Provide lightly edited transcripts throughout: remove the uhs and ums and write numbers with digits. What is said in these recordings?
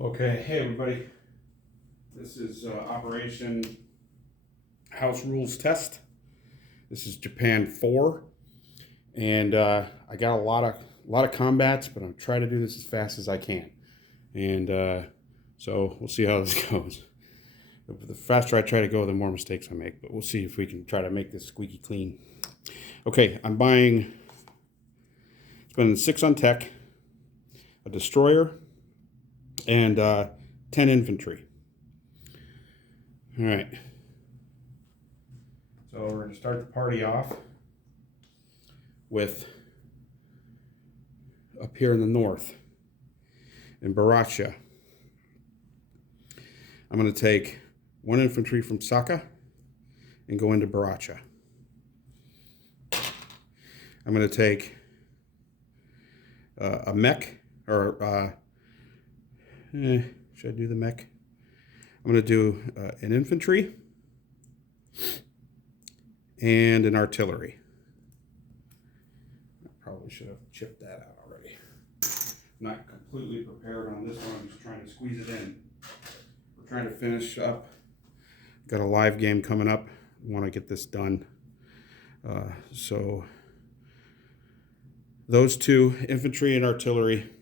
Okay, hey everybody. This is Operation House Rules Test. This is Japan 4, and I got a lot of combats, but I'm trying to do this as fast as I can. And so we'll see how this goes. The faster I try to go, the more mistakes I make. But we'll see if we can try to make this squeaky clean. Okay, I'm spending 6 on tech, a destroyer, and 10 infantry. All right. So we're going to start the party off with up here in the north in Baracha. I'm going to take 1 infantry from Saka and go into Baracha. I'm going to take a mech, or should I do the mech? I'm going to do an infantry and an artillery. I probably should have chipped that out already. Not completely prepared on this one. I'm just trying to squeeze it in. We're trying to finish up. Got a live game coming up. Want to get this done. So those 2, infantry and artillery,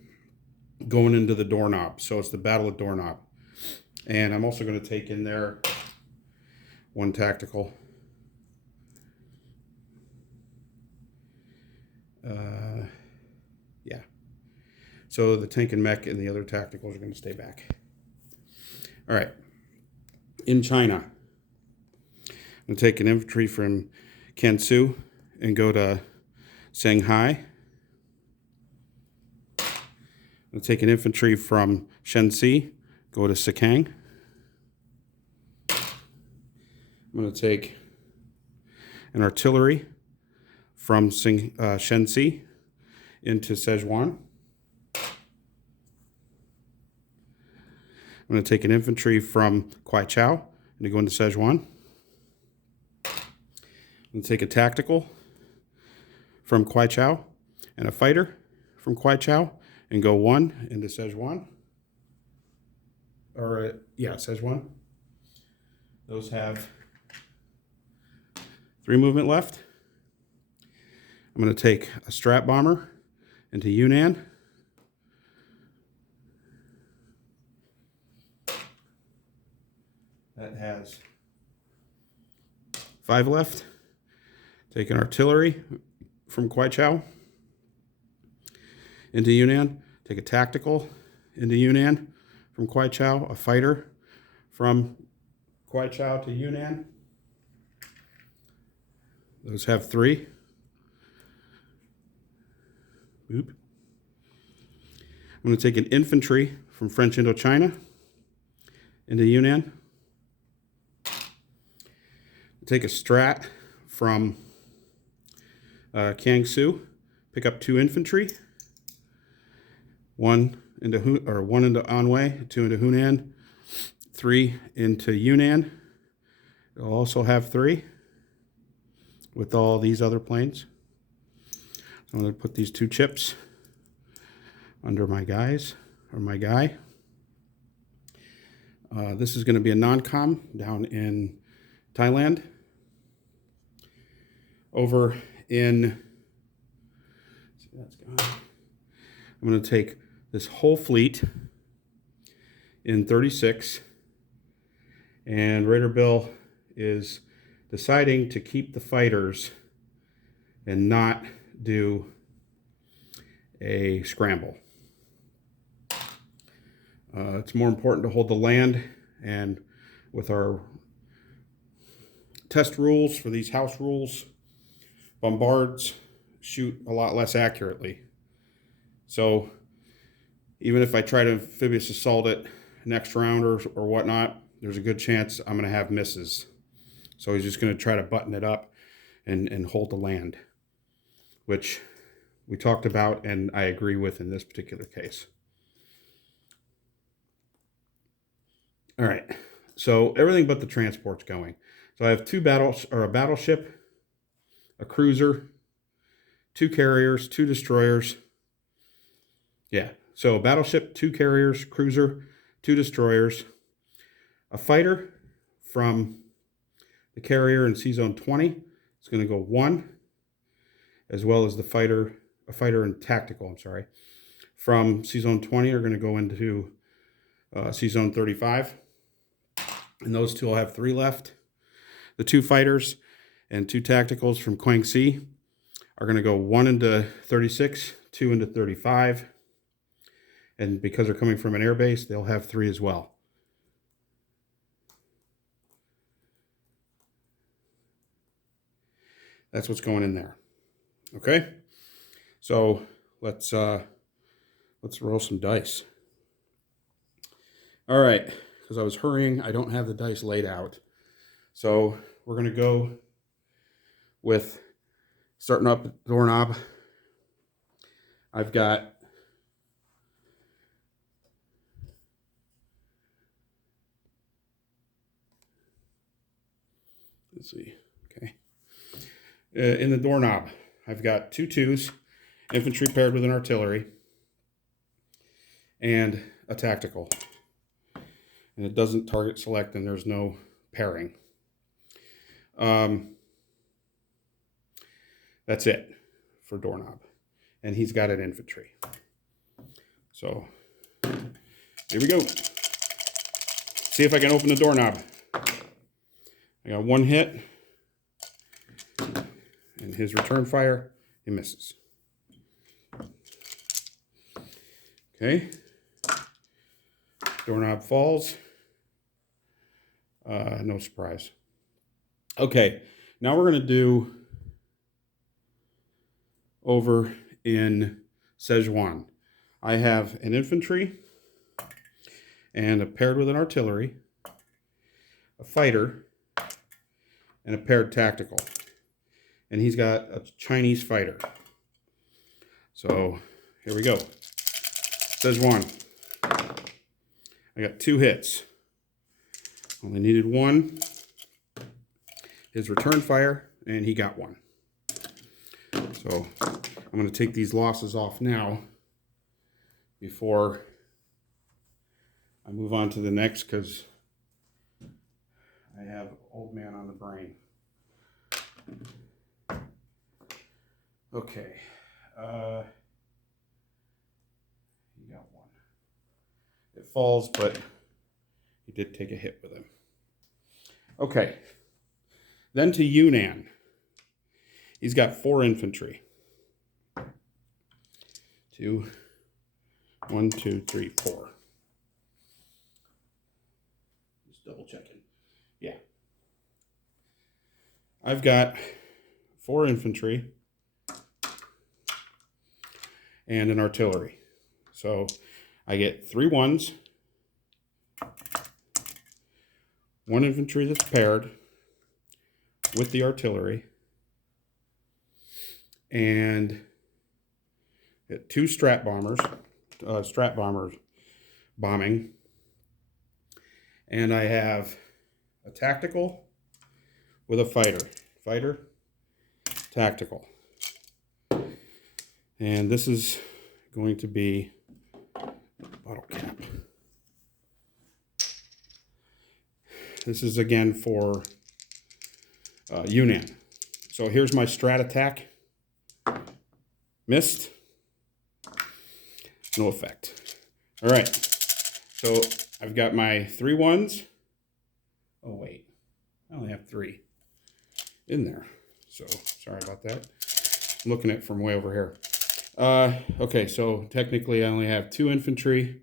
going into the doorknob. So it's the Battle of Doorknob. And I'm also going to take in there 1 tactical. Yeah. So the tank and mech and the other tacticals are going to stay back. All right. In China, I'm going to take an infantry from Kansu and go to Shanghai. I'm going to take an infantry from Shenxi, go to Sikang. I'm going to take an artillery from Shenxi into Sichuan. I'm going to take an infantry from Kwaichao and go into Sichuan. I'm going to take a tactical from Kwaichao and a fighter from Kwaichao and go 1 into Sichuan. Sichuan. Those have 3 movement left. I'm going to take a strat bomber into Yunnan. That has 5 left. Take an artillery from Kwaichao into Yunnan. Take a tactical into Yunnan from Kwaichao. A fighter from Kwaichao to Yunnan. Those have 3. Oop. I'm going to take an infantry from French Indochina into Yunnan. Take a strat from Kangsu. Pick up 2 infantry. 1 into Anhui, 2 into Hunan, 3 into Yunnan. It'll also have 3 with all these other planes. I'm going to put these 2 chips under my guys, or my guy. This is going to be a non-com down in Thailand. Over in, I'm going to take this whole fleet in 36, and Raider Bill is deciding to keep the fighters and not do a scramble. It's more important to hold the land, and with our test rules for these house rules, bombards shoot a lot less accurately. So even if I try to amphibious assault it next round or whatnot, there's a good chance I'm going to have misses. So he's just going to try to button it up and hold the land, which we talked about and I agree with in this particular case. All right, so everything but the transport's going. So I have a battleship, a cruiser, 2 carriers, 2 destroyers. Yeah, so a battleship, 2 carriers, cruiser, 2 destroyers, a fighter from the carrier in C Zone 20. It's going to go 1, as well as a fighter and tactical, I'm sorry, from C Zone 20 are going to go into C Zone 35. And those 2 will have 3 left. The 2 fighters and 2 tacticals from Quang C are going to go 1 into 36, 2 into 35. And because they're coming from an air base, they'll have 3 as well. That's what's going in there. Okay? So let's roll some dice. All right, because I was hurrying, I don't have the dice laid out. So we're going to go with starting up the doorknob. I've got let's see. Okay. In the doorknob, I've got 2 2s, infantry paired with an artillery, and a tactical. And it doesn't target select, and there's no pairing. That's it for doorknob. And he's got an infantry. So here we go. See if I can open the doorknob. I got 1 hit. And his return fire, he misses. Okay. Doorknob falls. No surprise. Okay, now we're going to do over in Szechuan. I have an infantry and paired with an artillery, a fighter, and a paired tactical. And he's got a Chinese fighter. So here we go. Szechuan. I got 2 hits. Only needed 1. His return fire, and he got 1. So I'm going to take these losses off now before I move on to the next, because I have old man on the brain. Okay. He got 1. It falls, but he did take a hit with him. Okay. Then to Yunnan. He's got 4 infantry. 2, 1, 2, 3, 4. Just double checking. Yeah. I've got 4 infantry and an artillery. So I get 3 1s, 1 infantry that's paired with the artillery, and get 2 strat bombers bombing, and I have a tactical with a fighter, tactical, and this is going to be bottle cap. This is again for Yunnan. So here's my strat attack. Missed. No effect. All right. So I've got my 3 1s. Oh, wait. I only have 3 in there. So sorry about that. I'm looking at it from way over here. Okay, so technically I only have 2 infantry,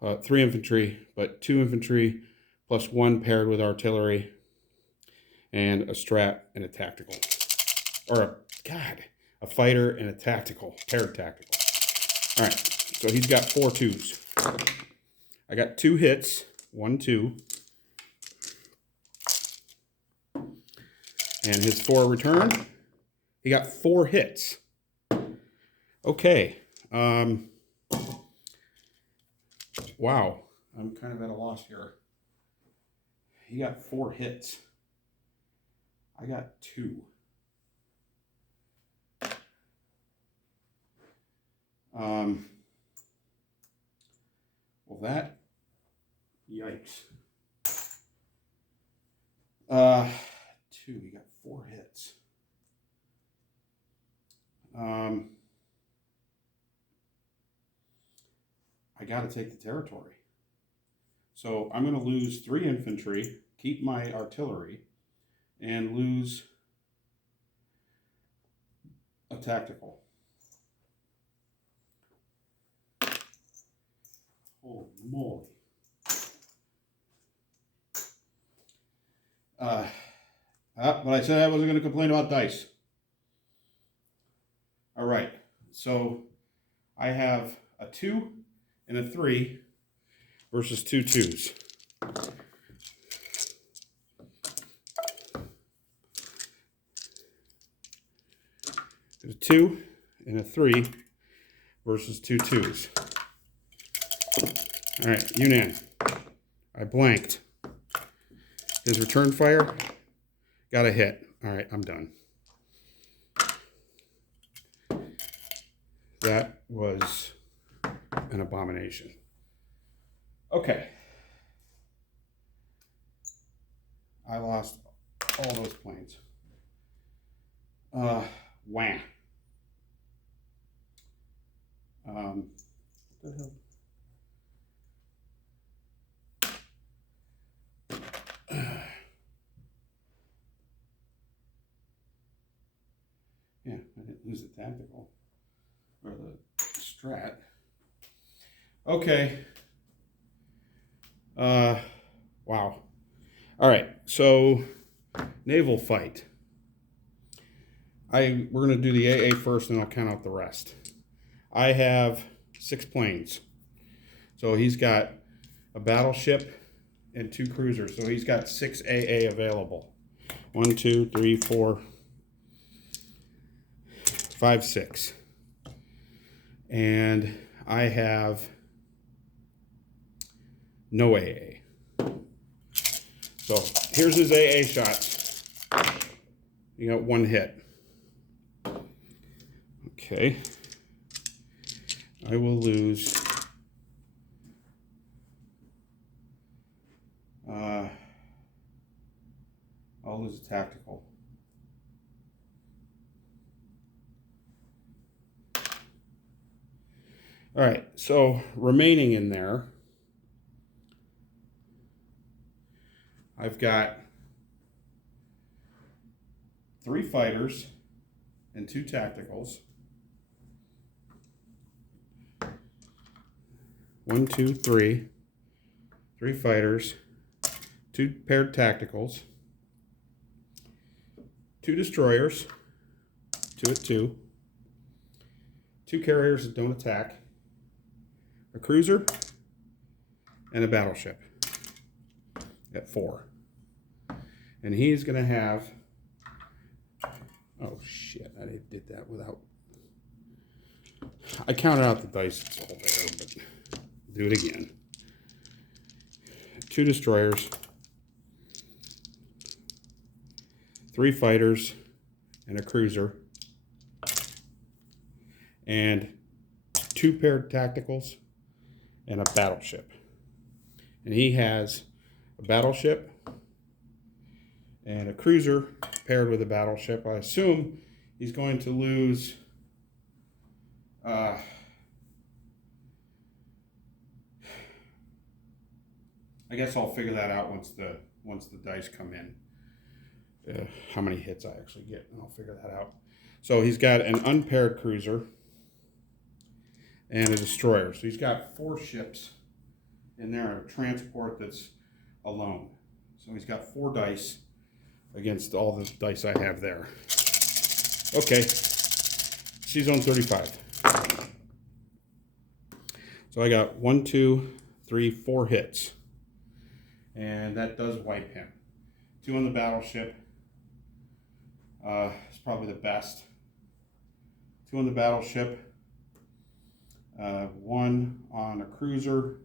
3 infantry, but 2 infantry plus 1 paired with artillery, and a strat and a tactical. Or a fighter and a tactical, paired tactical. All right, so he's got 4 2s. I got 2 hits, 1, 2. And his 4 return, he got 4 hits. Okay. Wow, I'm kind of at a loss here. He got 4 hits. I got 2. Well, that Yikes. 2, you got 4 hits. I got to take the territory. So I'm going to lose 3 infantry, keep my artillery, and lose a tactical. Holy moly. But I said I wasn't going to complain about dice. All right, so I have a 2 and a 3 versus 2 2s. A 2 and a 3 versus 2 2s. All right, Yunnan. I blanked. His return fire got a hit. All right, I'm done. That was an abomination. Okay. I lost all those planes. Wham. What the hell? Yeah, I didn't lose the tactical or the strat. Okay. Wow. All right. So naval fight. We're going to do the AA first, and I'll count out the rest. I have 6 planes. So he's got a battleship and 2 cruisers. So he's got 6 AA available. 1, 2, 3, 4, 5, 6. And I have no AA. So here's his AA shots. You got 1 hit. Okay. I will lose I'll lose a tactical. All right, so remaining in there, I've got 3 fighters and 2 tacticals. 1, 2, 3. 3 fighters, 2 paired tacticals, 2 destroyers, 2 at 2, 2 carriers that don't attack, a cruiser, and a battleship at 4. And he's going to have, oh shit, I did that without, I counted out the dice, it's all there, but I'll do it again. 2 destroyers, 3 fighters, and a cruiser, and 2 paired tacticals, and a battleship. And he has a battleship and a cruiser paired with a battleship. I assume he's going to lose I guess I'll figure that out once the dice come in. How many hits I actually get, and I'll figure that out. So he's got an unpaired cruiser and a destroyer. So he's got 4 ships in there, and a transport that's alone. So he's got 4 dice against all the dice I have there. Okay, she's on 35. So I got 1, 2, 3, 4 hits. And that does wipe him. 2 on the battleship. It's probably the best. 2 on the battleship. 1 on a cruiser.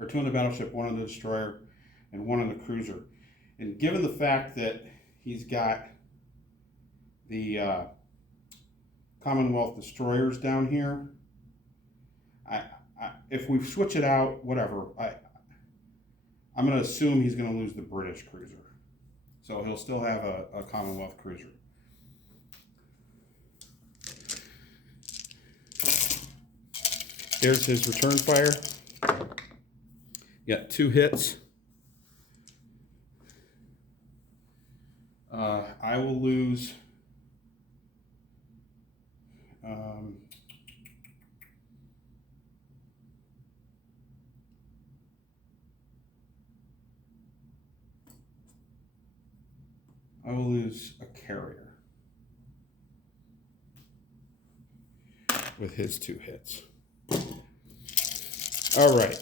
Or 2 on the battleship, 1 on the destroyer, and 1 on the cruiser. And given the fact that he's got the Commonwealth destroyers down here, if we switch it out, whatever, I'm going to assume he's going to lose the British cruiser. So he'll still have a Commonwealth cruiser. Here's his return fire. Got 2 hits. I will lose a carrier with his 2 hits. All right.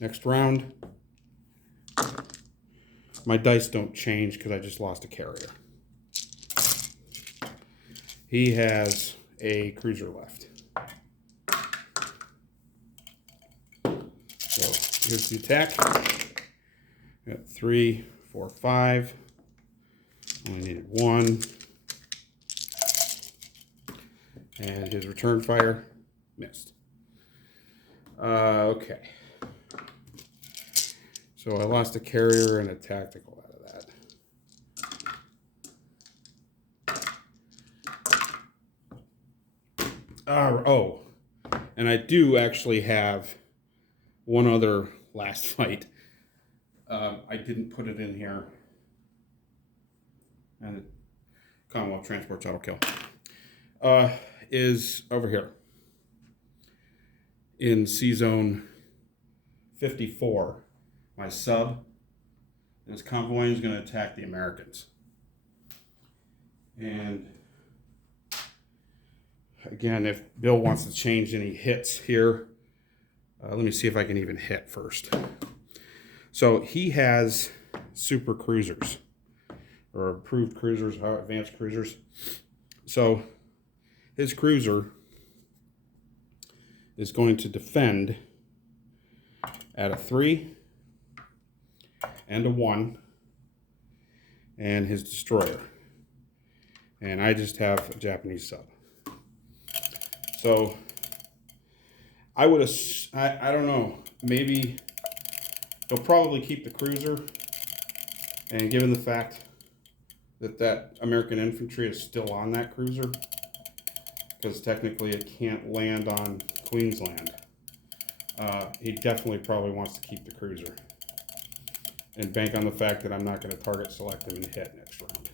Next round. My dice don't change because I just lost a carrier. He has a cruiser left. So here's the attack. Got 3, 4, 5. Only needed 1. And his return fire missed. Okay. So I lost a carrier and a tactical out of that. Oh, and I do actually have one other last fight. I didn't put it in here. And Commonwealth Transports Auto Kill is over here in C-Zone 54. My sub, this convoy is going to attack the Americans. And again, if Bill wants to change any hits here, let me see if I can even hit first. So he has super cruisers, or approved cruisers, advanced cruisers. So his cruiser is going to defend at a 3 and a 1, and his destroyer. And I just have a Japanese sub. So I would, I don't know, maybe he'll probably keep the cruiser, and given the fact that that American infantry is still on that cruiser, because technically it can't land on Queensland, he definitely probably wants to keep the cruiser and bank on the fact that I'm not going to target select him and hit next round.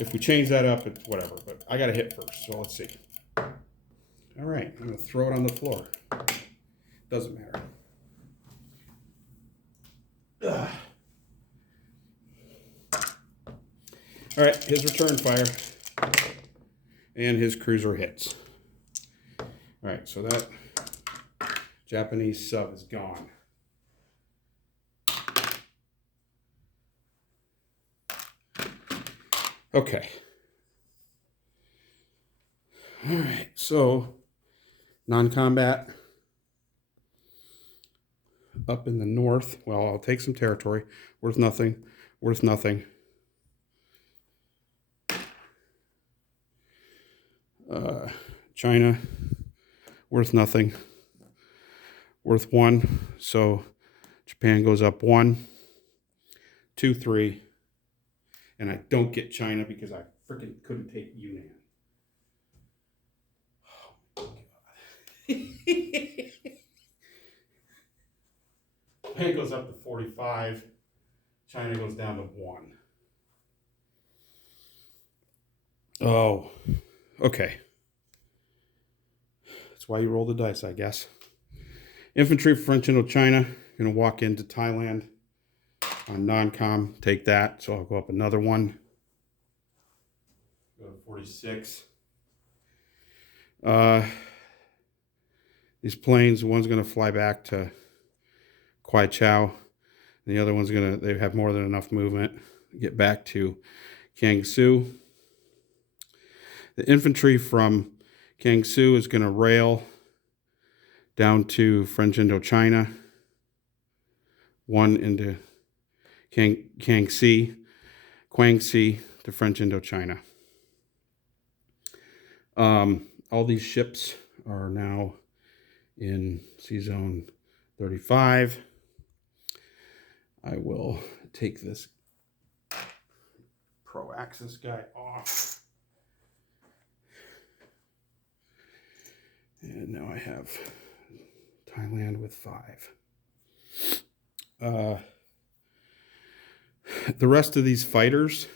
If we change that up, it's whatever, but I got to hit first, so let's see. All right, I'm going to throw it on the floor. Doesn't matter. Ugh. All right, his return fire and his cruiser hits. All right, so that Japanese sub is gone. Okay. All right, so non-combat up in the north. Well, I'll take some territory. Worth nothing. Worth nothing. China. Worth nothing. Worth 1. So Japan goes up 1, 2, 3. And I don't get China because I freaking couldn't take Yunnan. Oh my God. Japan goes up to 45. China goes down to 1. Oh, okay. That's why you roll the dice, I guess. Infantry for French Indochina. Going to walk into Thailand on non-com. Take that. So I'll go up another 1. Go to 46. These planes, one's going to fly back to Kwai Chau. The other one's going to, they have more than enough movement to get back to Kiangsu. The infantry from Kiangsu is going to rail down to French Indochina. 1 into Kiangsi, Guangxi to French Indochina. All these ships are now in C Zone 35. I will take this Pro Axis guy off. And now I have Thailand with 5. The rest of these fighters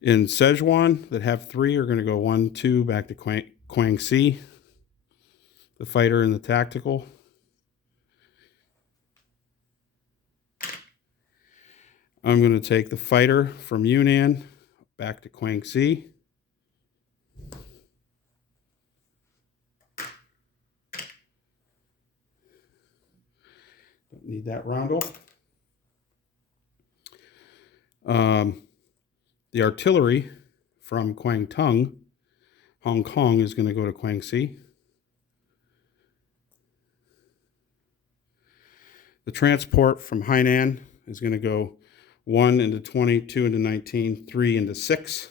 in Szechuan that have 3 are going to go 1, 2 back to Quang Si. The fighter and the tactical. I'm going to take the fighter from Yunnan back to Quang Si. Don't need that roundel. The artillery from Kwang Tung, Hong Kong, is going to go to Quang Si. The transport from Hainan is going to go 1 into 20, 2 into 19, 3 into 6.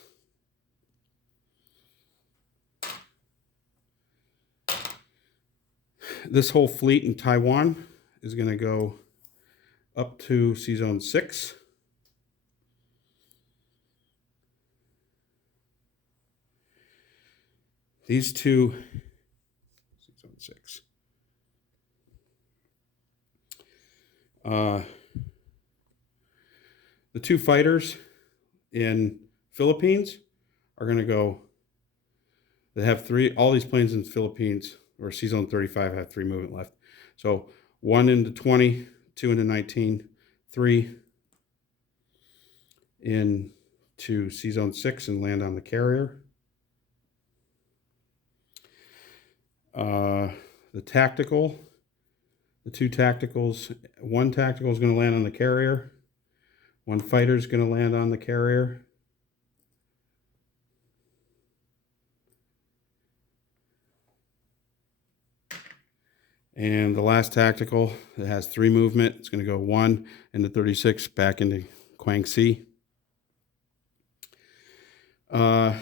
This whole fleet in Taiwan is going to go up to C Zone 6. These two, C Zone 6. The 2 fighters in Philippines are going to go, they have 3, all these planes in the Philippines, or C Zone 35, have 3 movement left. So 1 into 20, 2 into 19, 3 into C Zone 6 and land on the carrier. The tactical, the 2 tacticals, 1 tactical is going to land on the carrier. 1 fighter is going to land on the carrier. And the last tactical that has 3 movement, it's going to go 1 into 36 back into Quang Si. Up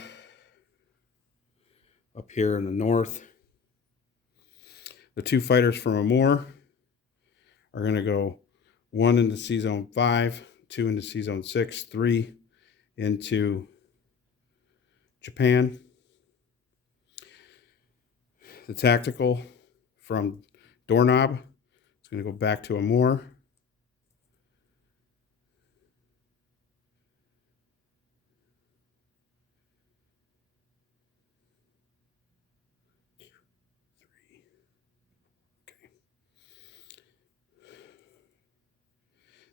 here in the north, the 2 fighters from Amur are going to go 1 into C Zone 5, 2 into C Zone 6, 3 into Japan. The tactical from Doorknob is going to go back to Amur.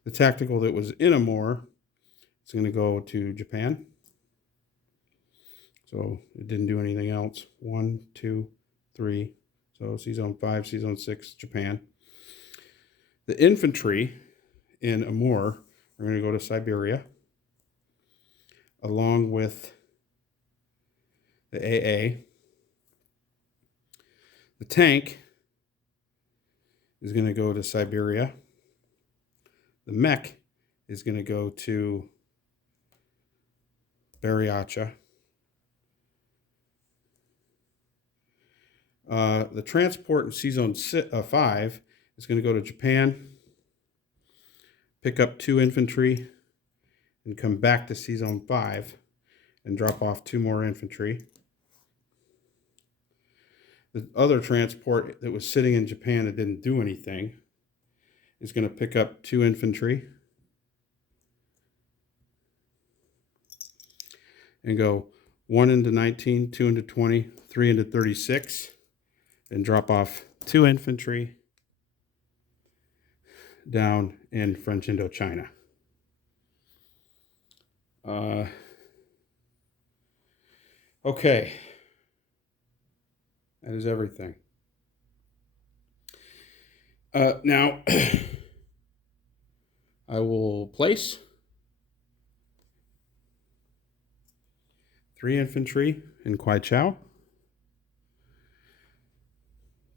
The tactical that was in Amur is going to go to Japan. So it didn't do anything else. 1, 2, 3. So C Zone 5, C Zone 6, Japan. The infantry in Amur are going to go to Siberia, along with the AA. The tank is going to go to Siberia. The mech is going to go to Bariacha. The transport in C Zone 5 is going to go to Japan, pick up 2 infantry, and come back to C Zone 5 and drop off 2 more infantry. The other transport that was sitting in Japan that didn't do anything is going to pick up 2 infantry and go 1 into 19, 2 into 20, 3 into 36, and drop off 2 infantry down in French Indochina. Okay, that is everything. Now, I will place 3 infantry in Kwai Chau,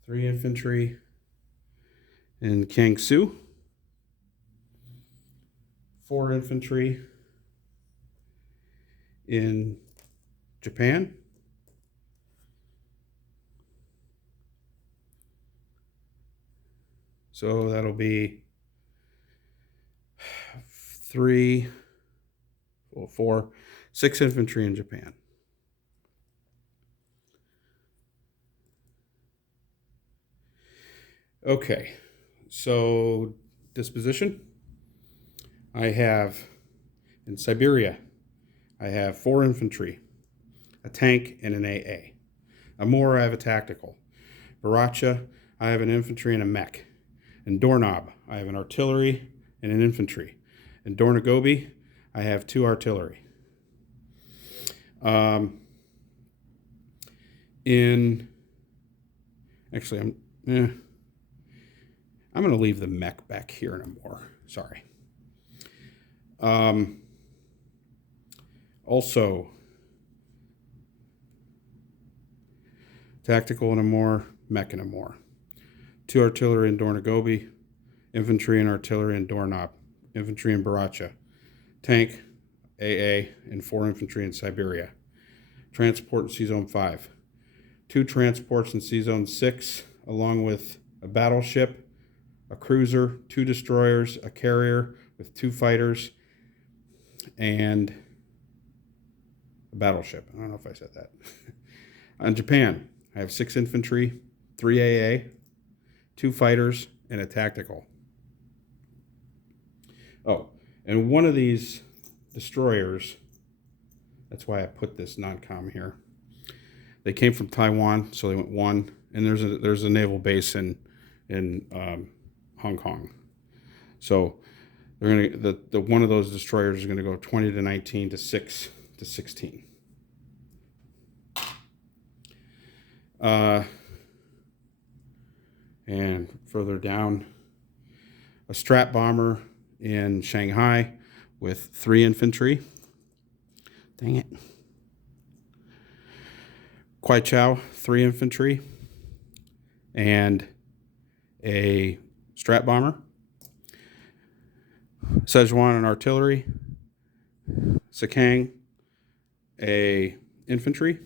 3 infantry in Kangsu, 4 infantry in Japan, So that'll be 3, 4, 6 infantry in Japan. Okay, so disposition. I have in Siberia, I have 4 infantry, a tank, and an AA. Amur, I have a tactical. Baracha, I have an infantry and a mech. In Doorknob, I have an artillery and an infantry. In Dornagobi, I have 2 artillery. I'm going to leave the mech back here in Amur. Sorry. Also, tactical in Amur, mech in Amur. 2 artillery in Dornagobi, infantry and artillery in Doorknob, infantry in Baracha, tank, AA, and 4 infantry in Siberia. Transport in C-Zone 5. 2 transports in C-Zone 6, along with a battleship, a cruiser, 2 destroyers, a carrier with 2 fighters, and a battleship. I don't know if I said that. On Japan, I have 6 infantry, 3 AA, 2 fighters, and a tactical. Oh, and one of these destroyers, that's why I put this non-com here. They came from Taiwan, so they went 1. And there's a naval base in Hong Kong. So they're gonna the one of those destroyers is gonna go 20 to 19 to 6 to 16. And further down, a Strat bomber in Shanghai with 3 infantry. Dang it. Kwai Chao, 3 infantry, and a Strat bomber. Szechuan, an artillery. Sakang, a infantry.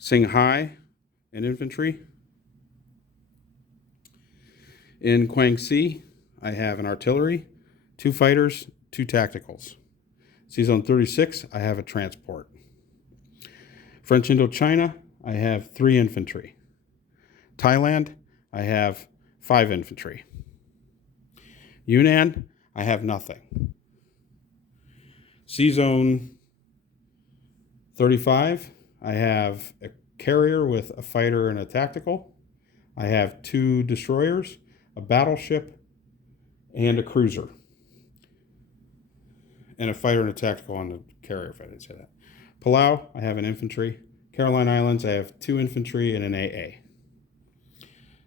Qinghai, an infantry. In Guangxi, I have an artillery, 2 fighters, 2 tacticals. C-Zone 36, I have a transport. French Indochina, I have 3 infantry. Thailand, I have 5 infantry. Yunnan, I have nothing. C-Zone 35, I have a carrier with a fighter and a tactical. I have 2 destroyers, a battleship, and a cruiser. And a fighter and a tactical on the carrier, if I didn't say that. Palau, I have an infantry. Caroline Islands, I have 2 infantry and an AA.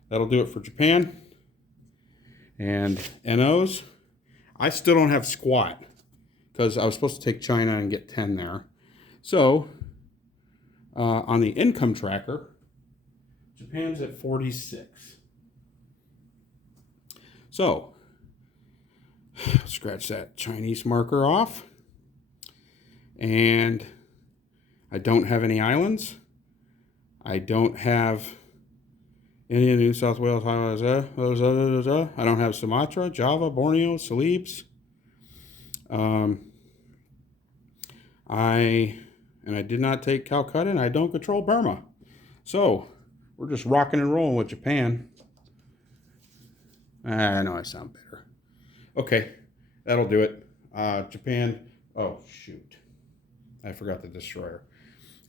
That'll do it for Japan. And NOs, I still don't have squat because I was supposed to take China and get 10 there. So, on the income tracker, Japan's at 46. So, scratch that Chinese marker off. And I don't have any islands. I don't have India, New South Wales, I don't have Sumatra, Java, Borneo, Celebes. I did not take Calcutta, and I don't control Burma. So, we're just rocking and rolling with Japan. I know I sound bitter. Okay, that'll do it. Japan, oh shoot. I forgot the destroyer.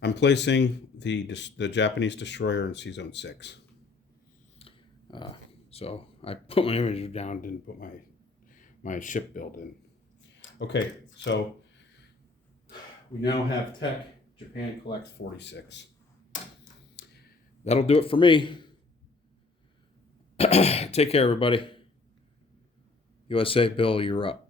I'm placing the Japanese destroyer in C-Zone 6. So I put my image down, didn't put my ship build in. Okay, so we now have tech. Japan collects 46. That'll do it for me. Take care, everybody. USA, Bill, you're up.